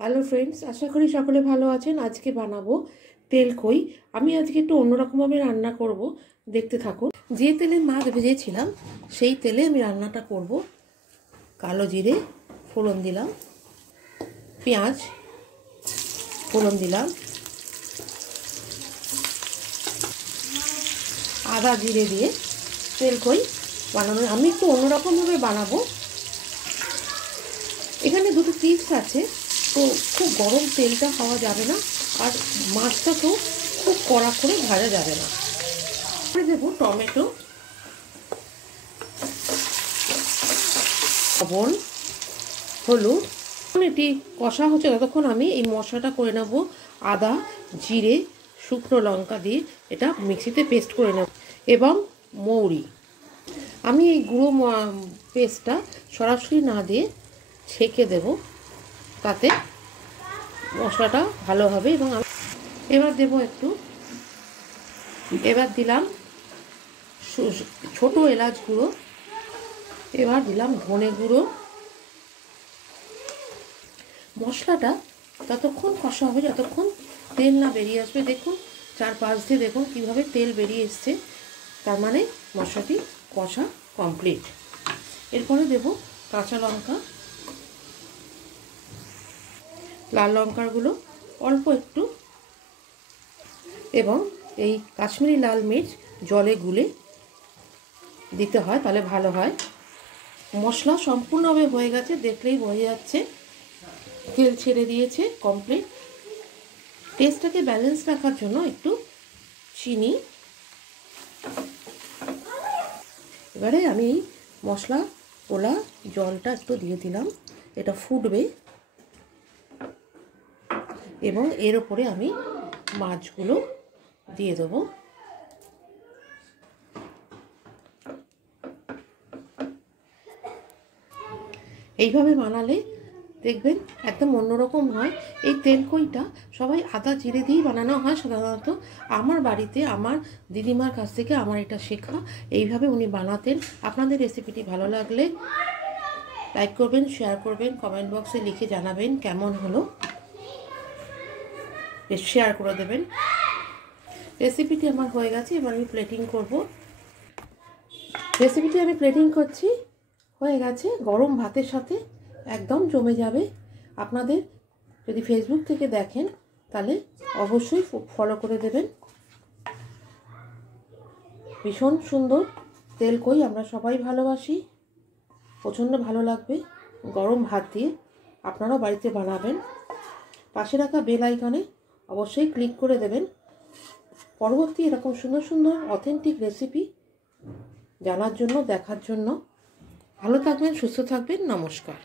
Hello friends, আশা করি সকলে ভালো আছেন। আজকে বানাবো তেলকই। আমি আজকে একটু অন্যরকমভাবে রান্না করব, দেখতে থাকুন। যে তেলে মাছ ভেজেছিলাম সেই তেলে আমি রান্নাটা করব। কালো জিরে ফোড়ন দিলাম, পেঁয়াজ ফোড়ন দিলাম, আদা জিরে দিয়ে তেলকই বানানো। আমি একটু অন্যরকমভাবে বানাবো। এখানে দুটো টিপস আছে। তো খুব গরম তেলটা হওয়া যাবে না, আর মাছটা তো খুব কড়া করে ভাজা যাবে না। দেবো টমেটো, লবণ, হলুদ। এটি কষা হচ্ছে ততক্ষণ আমি এই মশলাটা করে নেব। আদা জিরে শুকনো লঙ্কা দিয়ে এটা মিক্সিতে পেস্ট করে নেব, এবং মৌরি। আমি এই গুঁড়ো পেস্টটা সরাসরি না দিয়ে ছেঁকে দেব, তাতে মশলাটা ভালো হবে। এবং এবার দেব এবার দিলাম ছোট এলাচ গুঁড়ো, এবার দিলাম ধনে গুঁড়ো। মশলাটা ততক্ষণ কষা হবে যতক্ষণ তেল না বেরিয়ে আসবে। দেখুন চারপাশ দিয়ে দেখুন কীভাবে তেল বেরিয়ে এসছে, তার মানে মশলাটি কষা কমপ্লিট। এরপরে দেব কাঁচা লঙ্কা, লাল লঙ্কারগুলো অল্প একটু, এবং এই কাশ্মীরি লাল মির্চ জলে গুলে দিতে হয়, তাহলে ভালো হয়। মশলা সম্পূর্ণভাবে হয়ে গেছে, দেখলেই বোঝা যাচ্ছে তেল ছেড়ে দিয়েছে কমপ্লিট। টেস্টটাকে ব্যালেন্স রাখার জন্য একটু চিনি। এবারে আমি এই মশলা ওলা জলটা একটু দিয়ে দিলাম, এটা ফুটবে, এবং এর ওপরে আমি মাছগুলো দিয়ে দেবো। এইভাবে বানালে দেখবেন একদম অন্যরকম হয়। এই তেলকইটা সবাই আদা জিরে দিয়েই বানানো হয় সাধারণত। আমার বাড়িতে আমার দিদিমার কাছ থেকে আমার এটা শেখা। এইভাবে উনি বানাতেন। আপনাদের রেসিপিটি ভালো লাগলে লাইক করবেন, শেয়ার করবেন, কমেন্ট বক্সে লিখে জানাবেন কেমন হলো, শেয়ার করে দেবেন। রেসিপিটি আমার হয়ে গেছে, এবার আমি প্লেটিং করব। রেসিপিটি আমি প্লেটিং করছি, হয়ে গেছে। গরম ভাতের সাথে একদম জমে যাবে। আপনাদের যদি ফেসবুক থেকে দেখেন তাহলে অবশ্যই ফলো করে দেবেন। ভীষণ সুন্দর তেলকই আমরা সবাই ভালোবাসি, প্রচণ্ড ভালো লাগবে গরম ভাত দিয়ে। আপনারাও বাড়িতে বানাবেন। পাশে রাখা বেল আইকনে অবশ্যই ক্লিক করে দেবেন পরবর্তী এরকম সুন্দর সুন্দর অথেন্টিক রেসিপি জানার জন্য, দেখার জন্য। ভালো থাকবেন, সুস্থ থাকবেন। নমস্কার।